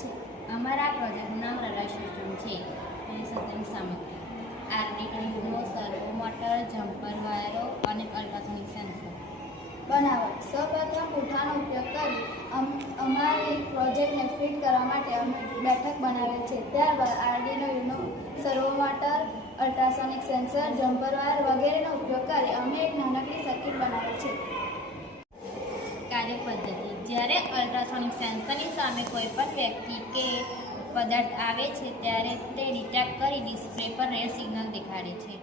છે. અમારા પ્રોજેક્ટનું નામ રડાર સિસ્ટમ છે. તેની સત્યની સામગ્રી આર્ડિનો સર્વો મોટર, જમ્પર વાયરો અને અલ્ટ્રાસોનિક સેન્સર. બનાવટ: સૌપ્રથમ પૂંઠાનો ઉપયોગ કરી અમારી પ્રોજેક્ટને ફિટ કરવા માટે અમે બેઠક બનાવેલ છે. ત્યારબાદ આર્ડિનો સર્વો motor, ultrasonic sensor, jumper wire વગેરેનો ઉપયોગ કરી અમે એક નાનકડી સર્કિટ બનાવેલ છે. કાર્યપદ્ધતિ: જ્યારે અલ્ટ્રાસોનિક સેન્સરની સામે કોઈ પણ વ્યક્તિ કે પદાર્થ આવે છે ત્યારે તે ડિટેક્ટ કરી ડિસ્પ્લે પર રેડ સિગ્નલ દેખાડે છે.